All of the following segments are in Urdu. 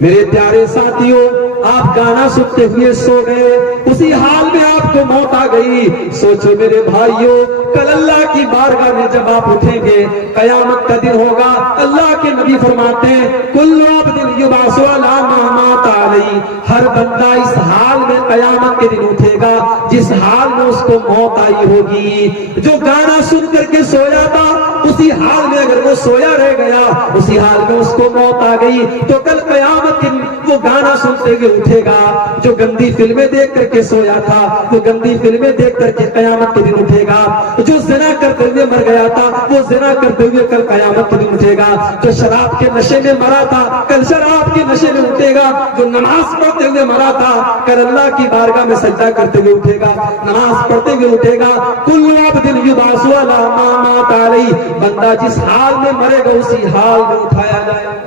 میرے پیارے ساتھیوں، آپ گانا سنتے ہوئے سو گئے، اسی حال میں آپ کو موت آ گئی۔ سوچو میرے بھائیوں، کل اللہ کی بارگاہ میں جب آپ اٹھیں گے، قیامت کا دن ہوگا، اللہ کے نبی فرماتے ہیں کل عبد یبعث علی ما مات علیہ، ہر بندہ اس حال میں قیامت کے دن اٹھے گا جس حال میں اس کو موت آئی ہوگی۔ جو گانا سن کر کے سویا تھا، اسی حال میں اگر وہ سویا رہ گیا، اسی حال میں اس کو موت آ گئی، تو کل قیامت کے دن وہ گانا سنتے ہوئے اٹھے گا۔ جو گندی فلمیں دیکھ کر کے سویا تھا، وہ گندی فلمیں دیکھ کر کے قیامت کے دن اٹھے گا۔ جو زنا کرتے ہوئے مر گیا تھا، وہ زنا کرتے ہوئے کل قیامت کے دن اٹھے گا۔ جو شراب کے نشے میں مرا تھا، کل شراب کے نشے میں اٹھے گا۔ جو نماز پڑھتے ہوئے مرا تھا، کل اللہ کی بارگاہ میں سجدہ کرتے ہوئے اٹھے گا، نماز پڑھتے ہوئے اٹھے گا۔ کل عبد یبعث علی ما مات علیہ، بندہ جس حال میں مرے گا اسی حال میں اٹھایا جائے گا۔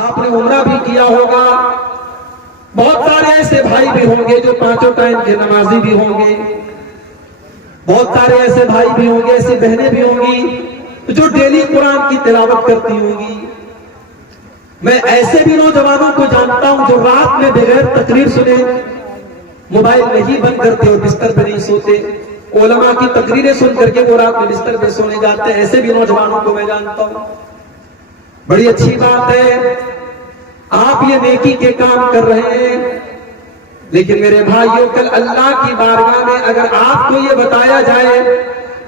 آپ نے عمرہ بھی کیا ہوگا، بہت سارے ایسے بھائی بھی ہوں گے جو پانچوں ٹائم کے نمازی بھی ہوں گے، بہت سارے ایسے بھائی بھی ہوں گے، ایسی بہنیں بھی ہوں گی جو ڈیلی قرآن کی تلاوت کرتی ہوں گی۔ میں ایسے بھی نوجوانوں کو جانتا ہوں جو رات میں بغیر تقریر سنے موبائل نہیں بند کرتے اور بستر پہ نہیں سوتے، علماء کی تقریریں سن کر کے وہ رات میں بستر پہ سونے جاتے ہیں۔ ایسے بھی نوجوانوں کو میں جانتا ہوں۔ بڑی اچھی بات ہے، آپ یہ نیکی کے کام کر رہے ہیں، لیکن میرے بھائیوں کل اللہ کی بارگاہ میں اگر آپ کو یہ بتایا جائے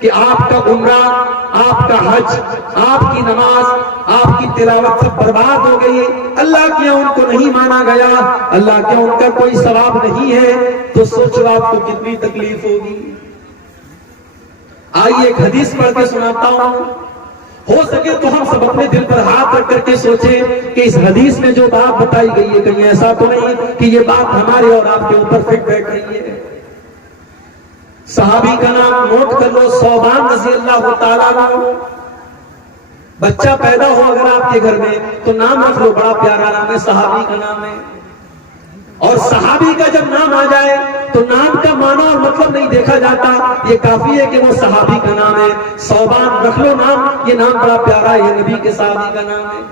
کہ آپ کا عمرہ، آپ کا حج، آپ کی نماز، آپ کی تلاوت سب برباد ہو گئی، اللہ کیا ان کو نہیں مانا گیا، اللہ کیا ان کا کوئی ثواب نہیں ہے، تو سوچو آپ کو کتنی تکلیف ہوگی۔ آئیے ایک حدیث پڑھ کے سناتا ہوں، ہو سکے تو ہم سب اپنے دل پر ہاتھ رکھ کر کے سوچیں کہ اس حدیث میں جو بات بتائی گئی ہے کہیں ایسا تو نہیں کہ یہ بات ہمارے اور آپ کے اوپر فٹ بیٹھ رہی ہے۔ صحابی کا نام نوٹ کر لو، ثوبان رضی اللہ تعالیٰ عنہ۔ بچہ پیدا ہو اگر آپ کے گھر میں تو نام رکھ لو، بڑا پیارا نام ہے، صحابی کا نام ہے۔ اور صحابی کا جب نام آ جائے تو نام کا معنی اور مطلب نہیں دیکھا جاتا، یہ کافی ہے کہ وہ صحابی کا نام ہے۔ ثوبان رکھ لو نام، یہ نام بڑا پیارا ہے، یہ نبی کے صحابی کا نام ہے۔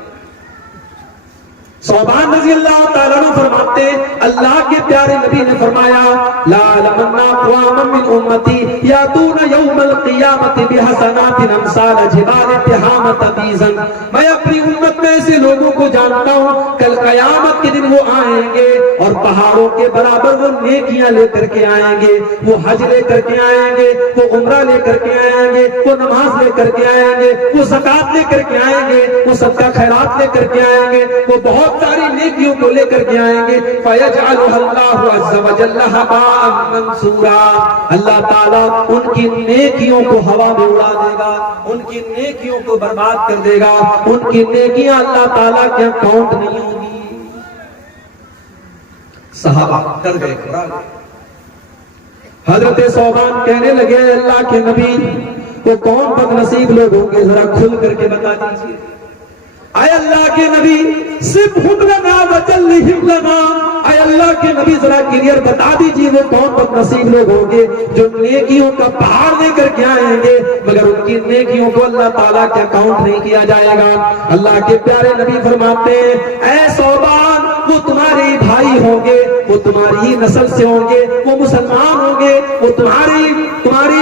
ثوبان رضی اللہ تعالیٰ عنہ فرماتے ہیں اللہ کے پیارے نبی نے فرمایا لا لمن اقوام من امتی یاتون یوم القیامت بحسنات امثال جبال تہامۃ بیضا، میں اپنی امت میں ایسے لوگوں کو جانتا ہوں کل قیامت کے دن وہ آئیں گے اور پہاڑوں کے برابر وہ نیکیاں لے کر کے آئیں گے، وہ حج لے کر کے آئیں گے، وہ عمرہ لے کر کے آئیں گے، وہ نماز لے کر کے آئیں گے، وہ زکوٰۃ لے کر کے آئیں گے، وہ صدقہ خیرات لے کر کے آئیں گے، وہ بہت ساری نیکیوں کو لے کر کے آئیں گے۔ فَيَجْعَلُهَا اللَّهُ عَزَّ وَجَلَّ هَبَاءً مَنْثُورًا، اللہ تعالیٰ ان کی نیکیوں کو ہوا میں اڑا دے گا، ان کی نیکیوں کو برباد کر دے گا، ان کی نیکیاں اللہ تعالیٰ کے کاؤنٹ نہیں ہوگی۔ صحابہ ڈر گئے، گھبرا گئے۔ حضرت ثوبان کہنے لگے اللہ کے نبی وہ کون بد نصیب لوگ ہوں گے، ذرا کھل کر کے بتا دیجیے۔ اے اللہ کے نبی سبحم لنا وجلہم لنا، اے اللہ کے نبی ذرا کلیئر بتا دیجیے وہ کون بد نصیب لوگ ہوں گے جو نیکیوں کا پہاڑ لے کر کے آئیں گے مگر ان کی نیکیوں کو اللہ تعالیٰ کے اکاؤنٹ نہیں کیا جائے گا۔ اللہ کے پیارے نبی فرماتے ہیں اے ثوبان وہ تمہارے ہی بھائی ہوں گے، وہ تمہاری ہی نسل سے ہوں گے، وہ مسلمان ہوں گے، وہ تمہارے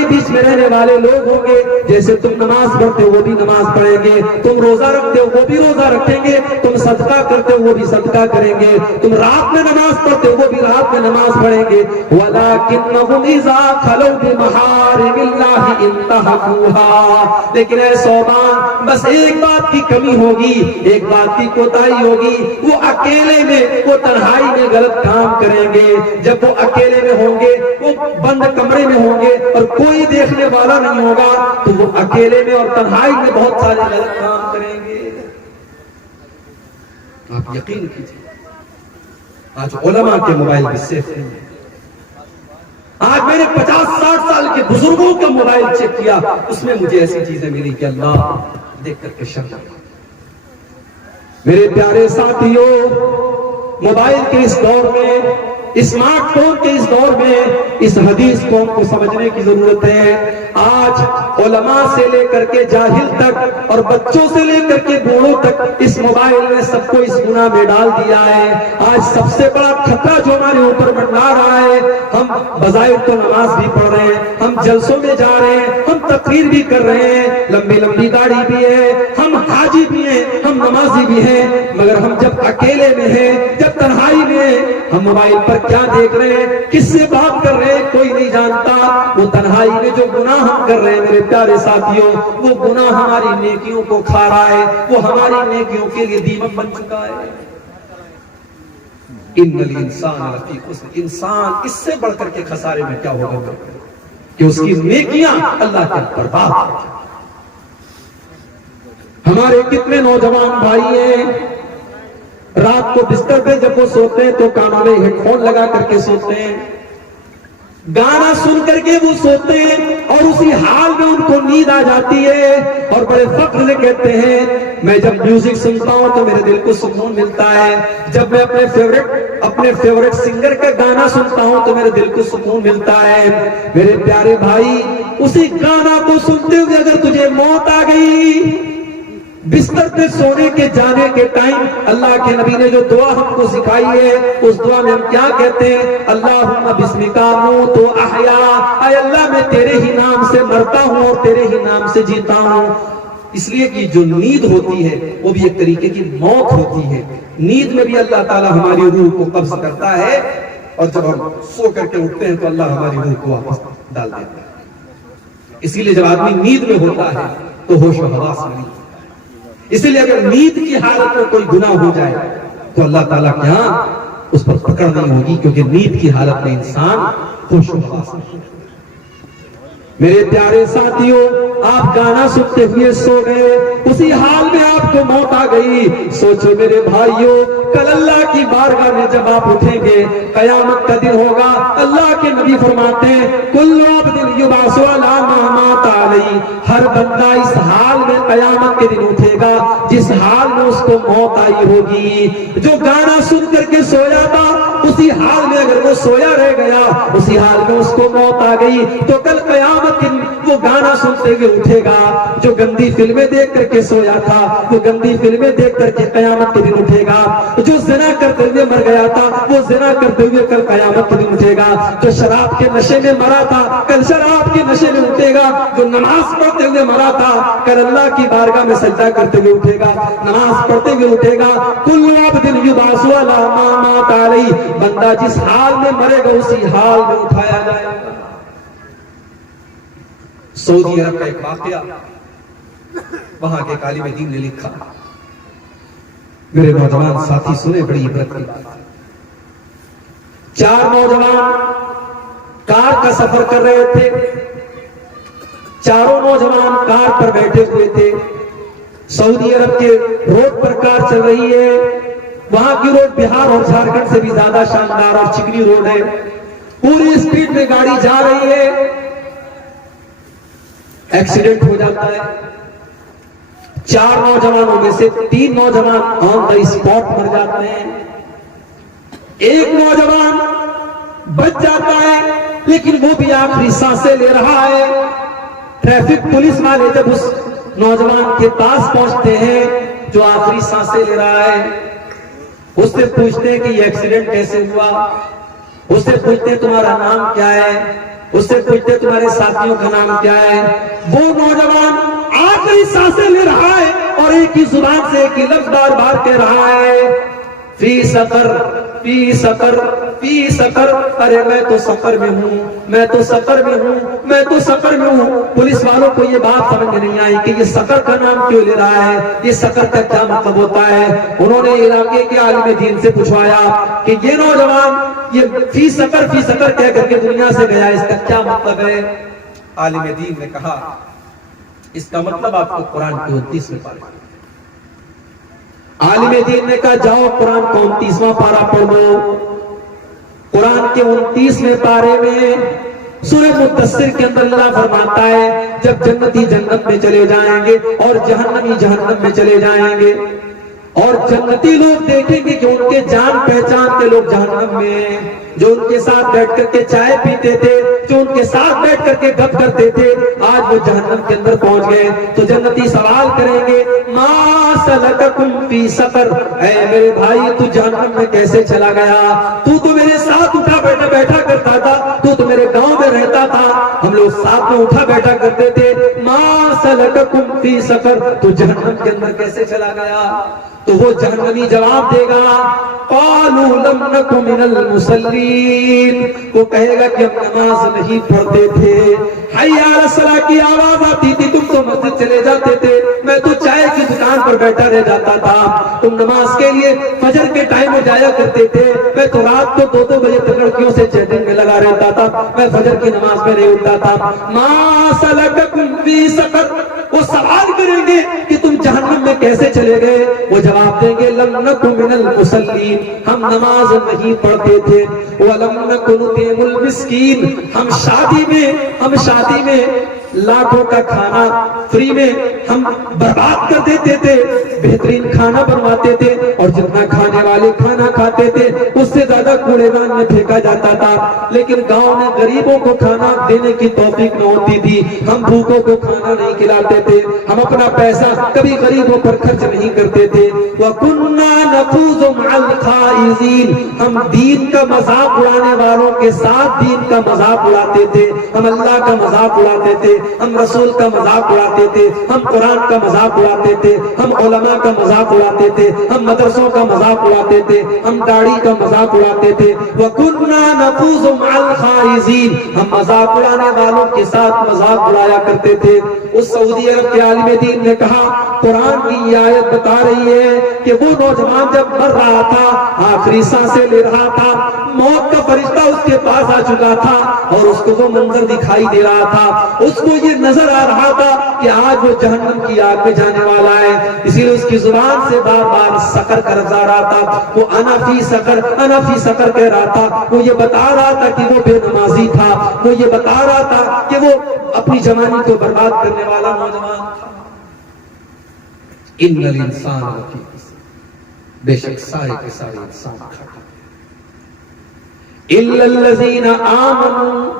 بیچ میں رہنے والے لوگ ہوں گے۔ جیسے تم نماز پڑھتے ہو وہ بھی نماز پڑھیں گے، تم روزہ رکھتے ہو وہ بھی روزہ رکھیں گے، تم صدقہ کرتے ہو وہ بھی صدقہ کریں گے، تم رات میں نماز پڑھتے ہو وہ بھی رات میں نماز پڑھیں گے۔ وَلَكِنَّهُمْ إِذَا خَلَوْا بِمَحَارِمِ اللَّهِ انتهكوها، لیکن اے ثوبان بس ایک بات کی کمی ہوگی، ایک بات کی کوتاہی ہوگی، وہ اکیلے میں، وہ تنہائی میں غلط کام کریں گے۔ جب وہ اکیلے میں ہوں گے، وہ بند کمرے میں ہوں گے اور کوئی دیکھنے والا نہیں ہوگا تو وہ اکیلے میں اور تنہائی میں بہت سارے غلط کام کریں گے۔ آپ یقین کیجیے آج علماء کے موبائل بھی سیف نہیں ہے۔ آج میں نے 50-60 سال کے بزرگوں کا موبائل چیک کیا، اس میں مجھے ایسی چیزیں ملی کہ اللہ دیکھ کر کے شرم آئی۔ میرے پیارے ساتھیوں موبائل کے اس دور میں اسمارٹ فون کے اس دور میں اس حدیث کو ہم کو سمجھنے کی ضرورت ہے۔ آج علماء سے لے کر کے جاہل تک اور بچوں سے لے کر کے بوڑھوں تک اس موبائل نے سب کو اس گناہ میں ڈال دیا ہے۔ آج سب سے بڑا خطرہ جو ہمارے اوپر منڈرا رہا ہے، ہم بظاہر تو نماز بھی پڑھ رہے ہیں، ہم جلسوں میں جا رہے ہیں، ہم تقریر بھی کر رہے ہیں، لمبی لمبی داڑھی بھی ہے، ہم حاجی بھی ہیں، ہم نمازی بھی ہیں، مگر ہم جب اکیلے میں ہیں، جب تنہائی میں ہیں، ہم موبائل پر کیا دیکھ رہے ہیں، کس سے بات کر رہے ہیں، کوئی نہیں جانتا۔ وہ تنہائی میں جو گناہ ہم کر رہے ہیں میرے پیارے ساتھیوں، وہ گناہ ہماری نیکیوں کو کھا رہا ہے، وہ ہماری نیکیوں کے لیے دیمک بن چکا ہے۔ ان الانسان لفی خسر، انسان اس سے بڑھ کر کے خسارے میں کیا ہوگا کہ اس کی نیکیاں اللہ کے برباد ہو جائیں۔ ہمارے کتنے نوجوان بھائی ہیں، رات کو بستر پہ جب وہ سوتے ہیں تو کانوں میں ہیڈ فون لگا کر کے سوتے ہیں، گانا سن کر کے وہ سوتے ہیں، اور اسی حال میں ان کو نیند آ جاتی ہے، اور بڑے فخر سے کہتے ہیں میں جب میوزک سنتا ہوں تو میرے دل کو سکون ملتا ہے، جب میں اپنے فیورٹ سنگر کا گانا سنتا ہوں تو میرے دل کو سکون ملتا ہے۔ میرے پیارے بھائی، اسی گانا کو سنتے ہوئے اگر تجھے موت آ گئی، بستر پہ سونے کے جانے کے ٹائم اللہ کے نبی نے جو دعا ہم کو سکھائی ہے، اس دعا میں ہم کیا کہتے ہیں؟ اللہم بسمک اموت و احیا، اے اللہ میں تیرے ہی نام سے مرتا ہوں اور تیرے ہی نام سے جیتا ہوں۔ اس لیے کہ جو نیند ہوتی ہے وہ بھی ایک طریقے کی موت ہوتی ہے۔ نیند میں بھی اللہ تعالی ہماری روح کو قبض کرتا ہے، اور جب ہم سو کر کے اٹھتے ہیں تو اللہ ہماری روح کو واپس ڈال دیتا ہے۔ اسی لیے جب آدمی نیند میں ہوتا ہے تو ہوش و حواس میں نہیں۔ اسی لیے اگر نیند کی حالت میں کوئی گناہ ہو جائے تو اللہ تعالیٰ کے ہاں اس پر پکڑ نہیں ہوگی، کیونکہ نیند کی حالت میں انسان ہوش و حواس میں۔ میرے پیارے ساتھیوں، آپ گانا سنتے ہوئے سو گئے، اسی حال میں آپ کو موت آ گئی۔ سوچو میرے بھائیوں، کل اللہ کی بارگاہ میں جب آپ اٹھیں گے، قیامت کا دن ہوگا، اللہ کے نبی فرماتے ہیں کل عبد یبعث علی ما مات علیہ، ہر بندہ اس حال میں قیامت کے دن اٹھے گا جس حال میں اس کو موت آئی ہوگی۔ جو گانا سن کر کے سویا تھا، اسی حال میں اگر وہ سویا رہ گیا، اسی حال میں اس کو موت آ گئی، تو کل قیامت وہ گانا سنتے ہوئے اٹھے گا۔ جو گندی فلمیں دیکھ کر کے سویا تھا، وہ گندی فلمیں دیکھ کر کے قیامت کے دن اٹھے گا۔ جو زنا کرتے ہوئے مر گیا تھا، وہ زنا کرتے ہوئے کل قیامت کے دن اٹھے گا۔ جو شراب کے نشے میں مرا تھا، کل شراب کے نشے میں اٹھے گا۔ جو نماز پڑھتے ہوئے مرا تھا، کل اللہ کی بارگاہ میں سجدہ کرتے ہوئے اٹھے گا، نماز پڑھتے ہوئے اٹھے گا۔ کل عبد یبعث علی ما مات علیہ، بندہ جس حال میں مرے گا اسی حال میں اٹھایا جائے گا۔ سعودی عرب کا ایک واقعہ وہاں کے عالم دین نے لکھا، میرے نوجوان ساتھی سنے، بڑی عبرت کی بات۔ 4 نوجوان کار کا سفر کر رہے تھے، چاروں نوجوان کار پر بیٹھے ہوئے تھے۔ سعودی عرب کے روڈ پر کار چل رہی ہے، وہاں کی روڈ بہار اور جھارکھنڈ سے بھی زیادہ شاندار اور چکنی روڈ ہے، پوری اسپیڈ میں گاڑی جا رہی ہے، ایکسیڈنٹ ہو جاتا ہے۔ 4 نوجوانوں میں سے 3 نوجوان آن دا اسپاٹ مر جاتے ہیں، ایک نوجوان بچ جاتا ہے لیکن وہ بھی آخری سانسیں لے رہا ہے۔ ٹریفک پولیس والے جب اس نوجوان کے پاس پہنچتے ہیں جو آخری سانسیں لے رہا ہے، اس سے پوچھتے ہیں کہ یہ ایکسیڈنٹ کیسے ہوا، اس سے پوچھتے ہیں تمہارا نام کیا ہے، اس سے پوچھتے تمہارے ساتھیوں کا نام کیا ہے۔ وہ نوجوان آخری سانسیں لے رہا ہے اور ایک ہی زبان سے ایک ہی لفظ بار بار کہہ رہا ہے، فی سفر فی سفر فی سفر، ارے میں تو سفر میں ہوں، میں تو سفر میں ہوں، میں تو سفر میں ہوں۔ پولیس والوں کو یہ بات سمجھ میں نہیں آئی کہ یہ سفر کا نام کیوں لے رہا ہے، یہ سفر کا کیا مطلب ہوتا ہے۔ انہوں نے علاقے کے عالم دین سے پوچھوایا کہ یہ نوجوان یہ فی سفر کہہ کر کے دنیا سے گیا، اس کا کیا مطلب ہے؟ عالم دین نے کہا اس کا مطلب آپ کو قرآن کے 29ویں پارے۔ عالم دین نے کہا جاؤ قرآن کا 29واں پارہ پڑھو۔ قرآن کے 29ویں پارے میں سورہ مدثر کے اندر اللہ فرماتا ہے جب جنتی جنت میں چلے جائیں گے اور جہنمی جہنم میں چلے جائیں گے، اور جنتی لوگ دیکھیں گے کہ ان کے کے جان پہچان کے لوگ جہنم میں ہیں، جو ان کے ساتھ بیٹھ کر کے چائے پیتے تھے، جو ان کے ساتھ بیٹھ کر کے گپ کرتے تھے، آج وہ جہنم کے اندر پہنچ گئے تو جنتی سوال کریں گے ما سلککم فی سقر، اے میرے بھائی تو جہنم میں کیسے چلا گیا؟ تو میرے ساتھ اٹھا بیٹھا کرتا تھا، تو میرے گاؤں میں رہتا تھا، ہم لوگ ساتھ میں اٹھا بیٹھا کرتے تھے، ما سلککم فی سقر، تو جہنم کے اندر کیسے چلا گیا؟ تو وہ جہنمی جواب دے گا قالوا لم نک من المصلین، وہ کہے گا کہ ہم نماز نہیں پڑھتے تھے، حی علی الصلاۃ کی آواز آتی تھی تم تو مسجد چلے جاتے تھے، میں تو چائے کی دکان پر بیٹھا رہ جاتا تھا، تم نماز کے لیے فجر کے ٹائم میں جایا کرتے تھے، میں تو رات کو 2 بجے تک لڑکیوں سے چیٹنگ میں لگا رہتا تھا، میں فجر کی نماز میں نہیں اٹھتا تھا۔ ما سلککم فی سقر، وہ سوال کریں گے کہ تم جہنم میں کیسے چلے گئے؟ وہ جواب دیں گے لم نک من المصلین، ہم نماز نہیں پڑھتے تھے، ولم نک نطعم المسکین، ہم شادی میں لاکھوں کا کھانا فری میں ہم برباد کر دیتے تھے، بہترین کھانا بنواتے تھے اور جتنا کھانے والے کھانا کھاتے تھے اس سے زیادہ کوڑے دان میں پھینکا جاتا تھا، لیکن گاؤں میں غریبوں کو کھانا دینے کی توفیق نہ ہوتی تھی، ہم بھوکوں کو کھانا نہیں کھلاتے تھے، ہم اپنا پیسہ کبھی غریبوں پر خرچ نہیں کرتے تھے، وَكُنَّا نَخُوضُ مَعَ الْخَائِضِينَ، ہم دین کا مذاق اڑانے والوں کے ساتھ دین کا مذاق اڑاتے تھے، ہم اللہ کا مذاق اڑاتے تھے، ہم رسول کا مذاق اڑاتے تھے، ہم قرآن کا مذاق اڑاتے تھے، ہم علماء کا مذاق اڑاتے تھے، ہم مدرسوں کا مذاق اڑاتے تھے، ہم داڑھی کا مذاق اڑاتے تھے، وَكُنَّا نَخُوضُ مَعَ الْخَائِضِينَ، ہم مذاق اڑانے والوں کے ساتھ مذاق اڑایا کرتے تھے۔ اس سعودی عرب کے عالم دین نے کہا قرآن کی یہ آیت بتا رہی ہے کہ وہ نوجوان جب مر رہا تھا، آخری سانسیں لے رہا تھا، موت کا فرشتہ اس کے پاس آ چکا تھا اور اس کو وہ منظر دکھائی دے رہا تھا، اس کو یہ نظر آ رہا تھا کہ آج وہ جہنم کی آگ میں جانے والا ہے، اسی لیے اس کی زبان سے بار بار سقر کا لفظ آ رہا تھا، وہ انا فی سقر کہہ رہا تھا، وہ یہ بتا رہا تھا کہ وہ بے نمازی تھا، وہ یہ بتا رہا تھا کہ وہ اپنی جوانی کو برباد کرنے والا نوجوان تھا۔ ان الانسان لفی خسر، بے شک سارے کے سارے انسان کھٹا الا الذین آمنوا،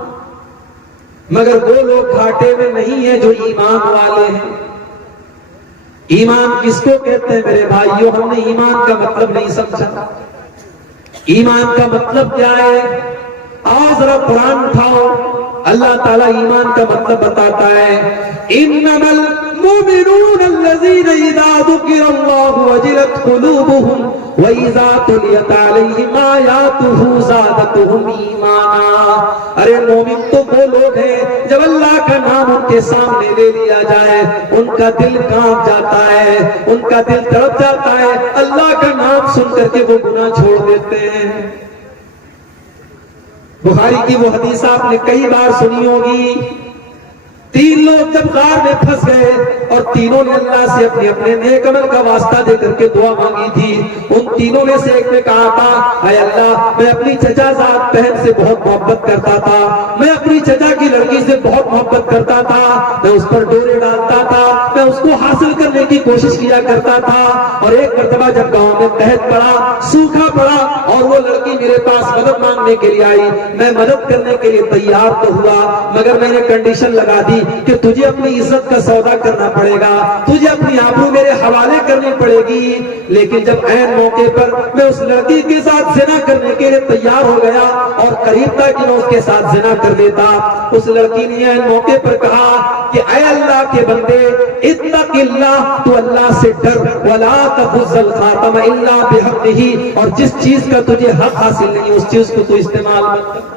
مگر وہ لوگ گھاٹے میں نہیں ہیں جو ایمان والے ہیں۔ ایمان کس کو کہتے ہیں میرے بھائیوں؟ ہم نے ایمان کا مطلب نہیں سمجھا۔ ایمان کا مطلب کیا ہے؟ آج ذرا قرآن اٹھاؤ، اللہ تعالیٰ ایمان کا مطلب بتاتا ہے انما المؤمنون الذین اذا ذکر اللہ وجلت قلوبهم وَإِذَا تُلِيَتْ عَلَيْهِمْ آيَاتُهُ زَادَتْهُمْ ایمانا۔ ارے مومن تو وہ لوگ ہیں جب اللہ کا نام ان کے سامنے لے لیا جائے ان کا دل کانپ جاتا ہے، ان کا دل تڑپ جاتا ہے، اللہ کا نام سن کر کے وہ گناہ چھوڑ دیتے ہیں۔ بخاری کی وہ حدیث آپ نے کئی بار سنی ہوگی، 3 لوگ جب غار میں پھنس گئے اور تینوں نے اللہ سے اپنے اپنے نیک عمل کا واسطہ دے کر کے دعا مانگی تھی، ان تینوں میں سے ایک نے کہا تھا اے اللہ میں اپنی چچا زاد بہن سے بہت محبت کرتا تھا، میں اپنی چچا کی لڑکی سے بہت محبت کرتا تھا، میں اس پر ڈورے ڈالتا تھا، میں اس کو حاصل کرنے کی کوشش کیا کرتا تھا، اور ایک مرتبہ جب گاؤں میں قحط پڑا، سوکھا پڑا اور وہ لڑکی میرے پاس مدد مانگنے کے لیے آئی، میں مدد کرنے کے لیے تیار تو ہوا مگر میں نے کنڈیشن لگا دی کہ تجھے اپنی عزت کا سودا کرنا پڑے گا، تجھے اپنی آبرو میرے حوالے کرنی پڑے گی۔ لیکن جب عین موقع پر میں اس لڑکی کے ساتھ زنا کرنے کے لیے تیار ہو گیا اور قریب تھا کہ میں اس کے ساتھ زنا کر لیتا، اس لڑکی نے عین موقع پر کہا کہ اے اللہ کے بندے اتق اللہ، تو اللہ سے ڈر، ولا تخذ الخاتم الا بحقہ، اور جس چیز کا تجھے حق حاصل نہیں اس چیز کو تو استعمال مت کر۔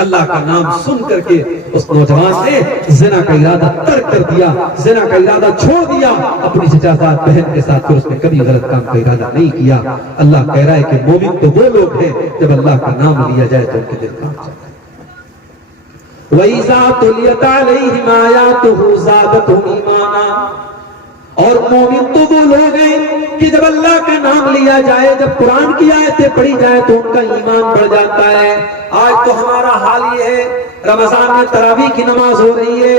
اللہ کا نام سن کر کے اس نوجوان نے زنا کا ارادہ ترک کر دیا، زنا کا ارادہ چھوڑ دیا، اپنی چچا زاد بہن کے ساتھ، پھر اس نے کبھی غلط کام کا ارادہ نہیں کیا۔ اللہ کہہ رہا ہے کہ مومن تو وہ لوگ ہیں جب اللہ کا نام لیا جائے تو ان کے دل کانپ جاتا ہے۔ وَإِذَا تُلِيَتْ عَلَيْهِمْ آيَاتُهُ زَادَتْهُمْ ایمانا، اور مومن تو وہ لوگ ہیں کہ جب اللہ کا نام لیا جائے، جب قرآن کی آیتیں پڑھی جائے تو ان کا ایمان بڑھ جاتا ہے۔ آج تو ہمارا حال یہ ہے، رمضان میں تراویح کی نماز ہو رہی ہے،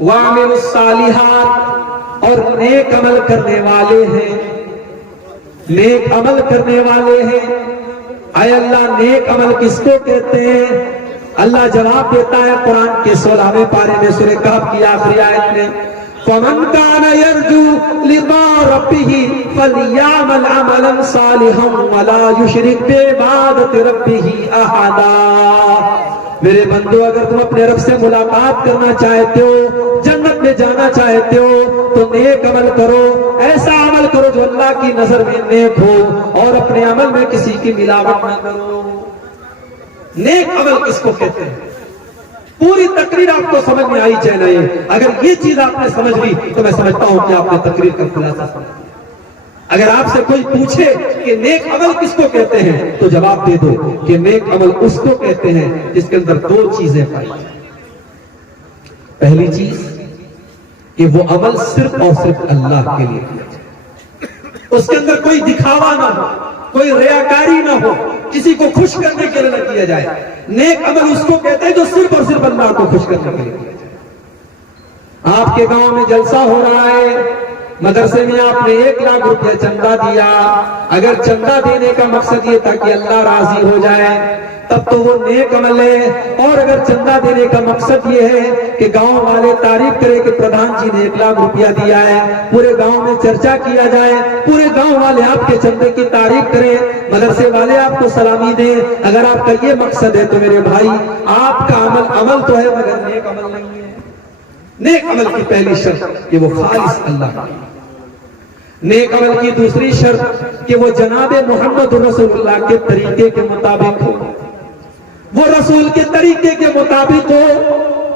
وَعَمِلُوا الصَّالِحَاتِ، اور نیک عمل کرنے والے ہیں، نیک عمل کرنے والے ہیں۔ اے اللہ نیک عمل کس کو کہتے ہیں؟ اللہ جواب دیتا ہے قرآن کے 16ویں پارے میں سورہ کہف کی آخری آیت میں، فَمَنْ كَانَ يَرْجُو لِقَاءَ رَبِّهِ فَلْيَعْمَلْ عَمَلًا صَالِحًا وَلَا يُشْرِكْ بِعِبَادَةِ رَبِّهِ أَحَدًا۔ میرے بندو، اگر تم اپنے رب سے ملاقات کرنا چاہتے ہو، جنت میں جانا چاہتے ہو، تو نیک عمل کرو، ایسا عمل کرو جو اللہ کی نظر میں نیک ہو، اور اپنے عمل میں کسی کی ملاوٹ نہ کرو۔ نیک عمل کس کو کہتے ہیں؟ پوری تقریر آپ کو سمجھ میں آئی چاہے نہیں، اگر یہ چیز آپ نے سمجھ لی تو میں سمجھتا ہوں کہ آپ نے تقریر کا خلاصہ سمجھ لیا۔ اگر آپ سے کوئی پوچھے کہ نیک عمل کس کو کہتے ہیں تو جواب دے دو کہ نیک عمل اس کو کہتے ہیں جس کے اندر دو چیزیں پائی جائیں۔ پہلی چیز کہ وہ عمل صرف اور صرف اللہ کے لیے کیا جائے، اس کے اندر کوئی دکھاوا نہ ہو، کوئی ریاکاری نہ ہو، کسی کو خوش کرنے کے لیے نہ کیا جائے۔ نیک عمل اس کو کہتے ہیں جو صرف اور صرف اللہ کو خوش کرنے کے لیے کیا جائے۔ آپ کے گاؤں میں جلسہ ہو رہا ہے، مدرسے میں آپ نے 1 لاکھ روپیہ چندہ دیا، اگر چندہ دینے کا مقصد یہ تھا کہ اللہ راضی ہو جائے تب تو وہ نیک عمل ہے، اور اگر چندہ دینے کا مقصد یہ ہے کہ گاؤں والے تعریف کرے کہ پردھان جی نے 1 لاکھ روپیہ دیا ہے، پورے گاؤں میں چرچا کیا جائے، پورے گاؤں والے آپ کے چندے کی تعریف کریں، مدرسے والے آپ کو سلامی دیں، اگر آپ کا یہ مقصد ہے تو میرے بھائی آپ کا عمل تو ہے مگر نیک عمل نہیں ہے۔ نیک عمل کی پہلی شرط کہ وہ خالص اللہ کا، نیک عمل کی دوسری شرط کہ وہ جناب محمد رسول اللہ کے طریقے کے مطابق ہو، وہ رسول کے طریقے کے مطابق ہو،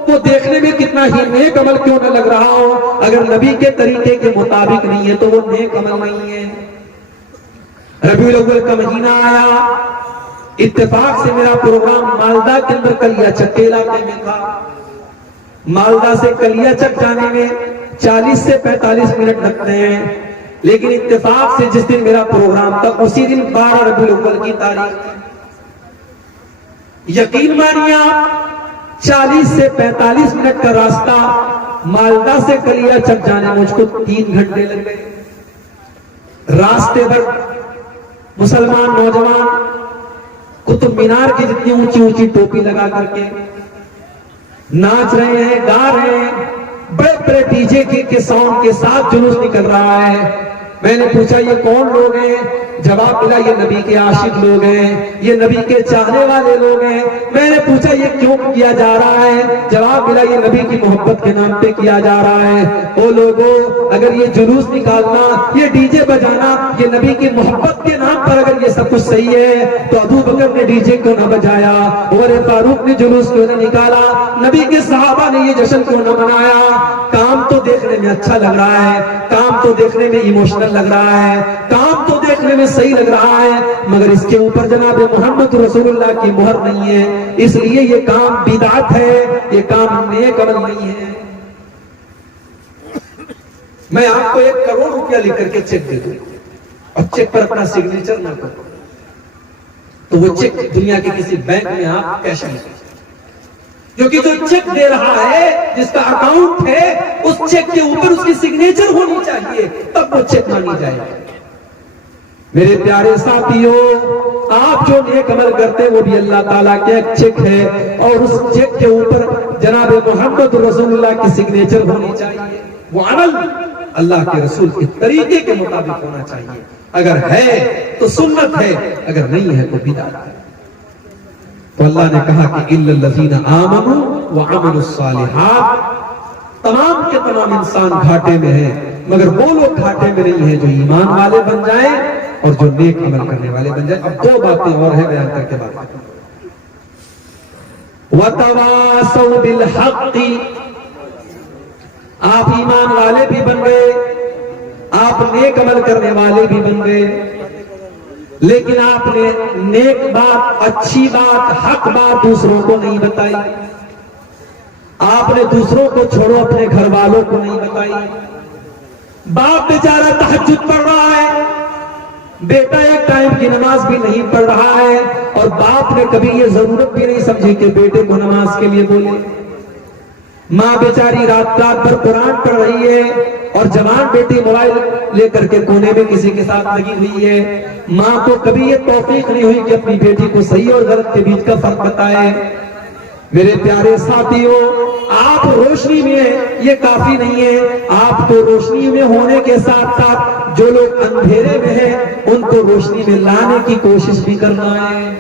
وہ دیکھنے میں کتنا ہی نیک عمل کیوں نہ لگ رہا ہو، اگر نبی کے طریقے کے مطابق نہیں ہے تو وہ نیک عمل نہیں ہے۔ ربیع الاول کا مہینہ آیا، اتفاق سے میرا پروگرام مالدہ کے اندر کلیا چک کے علاقے میں تھا۔ مالدہ سے کلیا چک جانے میں 40 سے 45 منٹ لگتے ہیں، لیکن اتفاق سے جس دن میرا پروگرام تھا اسی دن 12 ربیع الاول کی تاریخ تھی۔ یقین مانیے آپ 40 سے 45 منٹ کا راستہ مالدہ سے کلیا چک جانے میں مجھ کو 3 گھنٹے لگ گئے۔ راستے پر مسلمان نوجوان قطب مینار کی جتنی اونچی اونچی ٹوپی لگا کر کے ناچ رہے ہیں، گا رہے ہیں، بڑے بڑے ڈی جے کے ساؤنڈ کے ساتھ جلوس نکل رہا ہے۔ میں نے پوچھا یہ کون لوگ ہیں؟ جواب ملا یہ نبی کے عاشق لوگ ہیں، یہ نبی کے چاہنے والے لوگ ہیں۔ میں نے پوچھا یہ کیوں کیا جا رہا ہے؟ جواب ملا یہ نبی کی محبت کے نام پہ کیا جا رہا ہے۔ او لوگوں، اگر یہ جلوس نکالنا، یہ ڈی جے بجانا، یہ نبی کی محبت کے نام پر اگر یہ سب کچھ صحیح ہے تو ابو بکر نے ڈی جے کیوں نہ بجایا، عمر فاروق نے جلوس کیوں نہ نکالا، نبی کے صحابہ نے یہ جشن کیوں نہ منایا؟ کام تو دیکھنے میں اچھا لگ رہا ہے، کام تو دیکھنے میں ایموشنل لگ رہا ہے، کام تو دیکھنے میں صحیح لگ رہا ہے، مگر اس کے اوپر جناب محمد رسول اللہ کی مہر نہیں ہے، اس لیے یہ کام بدعت ہے، یہ کام نیک عمل نہیں ہے۔ میں آپ کو 1 کروڑ روپیہ لکھ کر کے چیک دے دوں اور چیک پر اپنا سگنیچر نہ کرو تو وہ چیک دنیا کے کسی بینک میں آپ کیش نہیں کر سکتے، کیونکہ جو چیک دے رہا ہے، جس کا اکاؤنٹ ہے، اس چیک کے اوپر اس کی سگنیچر ہونی چاہیے، تب وہ چیک مانی جائے گا۔ میرے پیارے ساتھیوں، آپ جو نیک عمل کرتے ہیں وہ بھی اللہ تعالیٰ کا ایک چیک ہے، اور اس چیک کے اوپر جناب محمد رسول اللہ کی سگنیچر ہونی چاہیے۔ وہ عمل اللہ کے رسول کے طریقے کے مطابق ہونا چاہیے، اگر ہے تو سنت ہے، اگر نہیں ہے تو بدعت ہے۔ تو اللہ نے کہا کہ اِلَّا الَّذِينَ آمَنُوا وَعَمِلُوا الصَّالِحَاتِ، تمام کے تمام انسان گھاٹے میں ہیں، مگر وہ لوگ گھاٹے میں نہیں ہیں جو ایمان والے بن جائیں اور جو نیک عمل کرنے والے بن جائیں۔ اب 2 باتیں اور ہیں بیان کر کے بات کریں۔ وَتَوَاصَوْا بِالْحَقِّ، آپ ایمان والے بھی بن گئے، آپ نیک عمل کرنے والے بھی بن گئے، لیکن آپ نے نیک بات، اچھی بات، حق بات دوسروں کو نہیں بتائی۔ آپ نے دوسروں کو چھوڑو، اپنے گھر والوں کو نہیں بتائی۔ باپ بیچارہ تہجد پڑھ رہا ہے، بیٹا 1 ٹائم کی نماز بھی نہیں پڑھ رہا ہے، اور باپ نے کبھی یہ ضرورت بھی نہیں سمجھی کہ بیٹے کو نماز کے لیے بولے۔ ماں بیچاری رات رات بھر قرآن پڑھ رہی ہے اور جوان بیٹی موبائل لے کر کے کونے میں کسی کے ساتھ لگی ہوئی ہے. ماں کو کبھی یہ توفیق نہیں ہوئی کہ اپنی بیٹی کو صحیح اور غلط کے بیچ کا فرق بتائے. میرے پیارے ساتھیوں، آپ روشنی میں ہیں یہ کافی نہیں ہے، آپ کو روشنی میں ہونے کے ساتھ ساتھ جو لوگ اندھیرے میں ہیں ان کو روشنی میں لانے کی کوشش بھی کرنا ہے.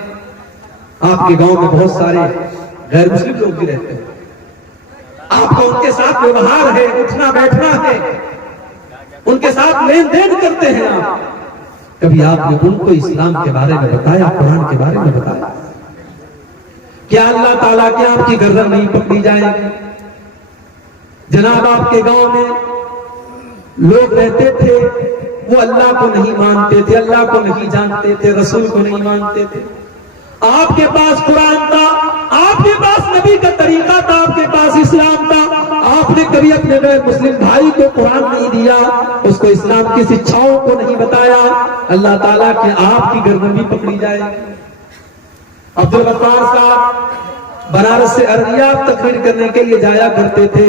آپ کے گاؤں میں بہت سارے غیر مسلم لوگ بھی رہتے ہیں، آپ کا ان کے ساتھ ویوہار ہے، اٹھنا بیٹھنا ہے، ان کے ساتھ لین دین کرتے ہیں. آپ کبھی آپ نے ان کو اسلام کے بارے میں بتایا، قرآن کے بارے میں بتایا؟ کیا اللہ تعالیٰ کے آپ کی گردن نہیں پکڑی جائے گی؟ جناب آپ کے گاؤں میں لوگ رہتے تھے، وہ اللہ کو نہیں مانتے تھے، اللہ کو نہیں جانتے تھے، رسول کو نہیں مانتے تھے. آپ کے پاس قرآن تھا، آپ کے پاس نبی کا طریقہ تھا، آپ کے پاس اسلام تھا. آپ نے کبھی اپنے غیر مسلم بھائی کو قرآن نہیں دیا، اس کو اسلام کی شکشاؤں کو نہیں بتایا. اللہ تعالیٰ کے آپ کی گردن بھی پکڑی جائے گی. عبد الغفار صاحب بنارس سے ارریہ تقریر کرنے کے لیے جایا کرتے تھے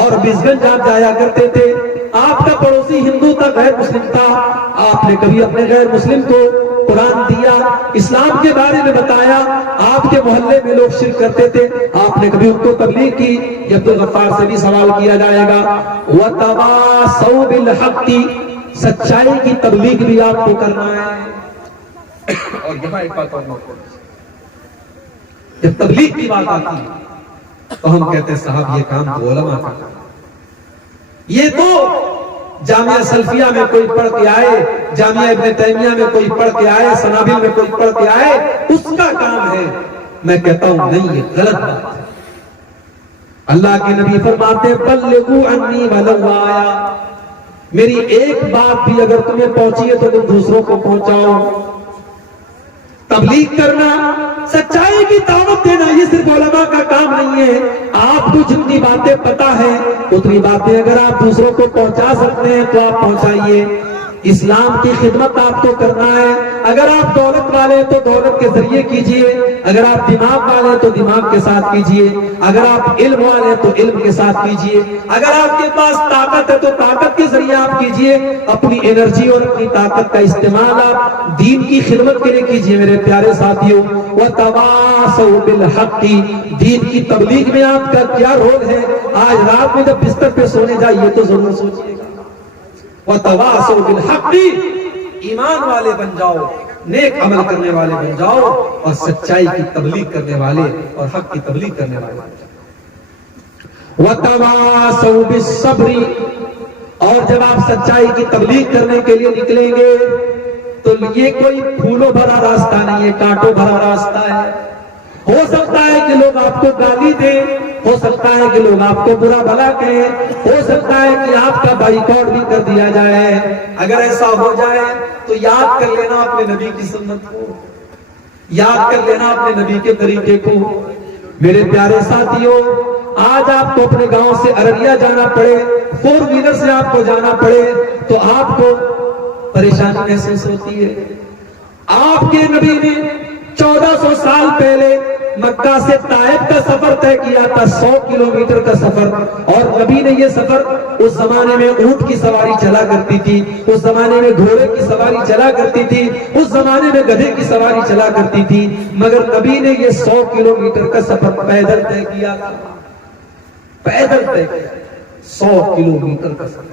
اور بزگنج آپ جایا کرتے تھے. آپ کا پڑوسی ہندو تھا، غیر مسلم تھا. آپ نے کبھی اپنے غیر مسلم کو قرآن دیا، اسلام کے بارے میں بتایا؟ آپ کے محلے میں لوگ شرک کرتے تھے، آپ نے کبھی ان کو تبلیغ کی؟ یہ عبد الغفار سے بھی سوال کیا جائے گا. وَتَوَاصَوْا بِالْحَقِّ، سچائی کی تبلیغ بھی آپ کو کرنا ہے. اور یہاں ایک بات اور نوٹ کریں، جب تبلیغ کی بات آتی ہے تو ہم کہتے ہیں صاحب یہ کام تو علماء کا کام، یہ تو جامعہ سلفیہ میں کوئی پڑھ کے آئے، جامعہ ابن تیمیہ میں کوئی پڑھ کے آئے، سنابل میں کوئی پڑھ کے آئے، اس کا کام ہے. میں کہتا ہوں نہیں، یہ غلط بات ہے. اللہ کے نبی فرماتے ہیں بلغوا عنی ولو آیا، میری ایک بات بھی اگر تمہیں پہنچی ہے تو تم دوسروں کو پہنچاؤ. تبلیغ کرنا، سچائی کی دعوت دینا، یہ صرف علماء کا کام نہیں ہے. آپ کو جتنی باتیں پتا ہے اتنی باتیں اگر آپ دوسروں کو پہنچا سکتے ہیں تو آپ پہنچائیے. اسلام کی خدمت آپ کو کرنا ہے. اگر آپ دولت والے ہیں تو دولت کے ذریعے کیجئے، اگر آپ دماغ والے ہیں تو دماغ کے ساتھ کیجئے، اگر آپ علم والے ہیں تو علم کے ساتھ کیجئے، اگر آپ کے پاس طاقت ہے تو طاقت کے ذریعے آپ کیجئے. اپنی انرجی اور اپنی طاقت کا استعمال آپ دین کی خدمت کے لیے کیجئے. میرے پیارے ساتھیوں، وَتَوَاصَوْا بِالْحَقِّ، دین کی تبلیغ میں آپ کا کیا رول ہے؟ آج رات میں جب بستر پہ سونے جائیے تو ضرور سوچئے گا. وَتَوَاصَوْا بِالْحَقِّ، ایمان والے بن جاؤ، نیک عمل کرنے والے بن جاؤ اور سچائی کی تبلیغ کرنے والے اور حق کی تبلیغ کرنے والے بن جاؤ. وَتَوَاصَوْا بِالصَّبْرِ، اور جب آپ سچائی کی تبلیغ کرنے کے لیے نکلیں گے تو یہ کوئی پھولوں بھرا راستہ نہیں ہے، کانٹوں بھرا راستہ ہے. ہو سکتا ہے کہ لوگ آپ کو گالی دیں، ہو سکتا ہے کہ لوگ آپ کو برا بھلا کہیں، ہو سکتا ہے کہ آپ کا بائیکاٹ بھی کر دیا جائے. اگر ایسا ہو جائے تو یاد کر لینا اپنے نبی کی سنت کو، یاد کر لینا اپنے نبی کے طریقے کو. میرے پیارے ساتھیوں، آج آپ کو اپنے گاؤں سے ارریہ جانا پڑے، 4 ویلر سے آپ کو جانا پڑے تو آپ کو پریشانی محسوس ہوتی ہے. آپ کے نبی نے 1400 سال پہلے مکہ سے طائف کا سفر طے کیا تھا، 100 کلومیٹر کا سفر. اور نبی نے یہ سفر، اس زمانے میں اونٹ کی سواری چلا کرتی تھی، اس زمانے میں گھوڑے کی سواری چلا کرتی تھی، اس زمانے میں گدھے کی سواری چلا کرتی تھی، مگر نبی نے یہ 100 کلومیٹر کا سفر پیدل طے کیا تھا. پیدل طے کیا 100 کلومیٹر کا سفر.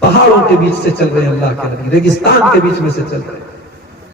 پہاڑوں کے بیچ سے چل رہے ہیں اللہ کے نبی، ریگستان کے بیچ میں سے چل رہے ہیں.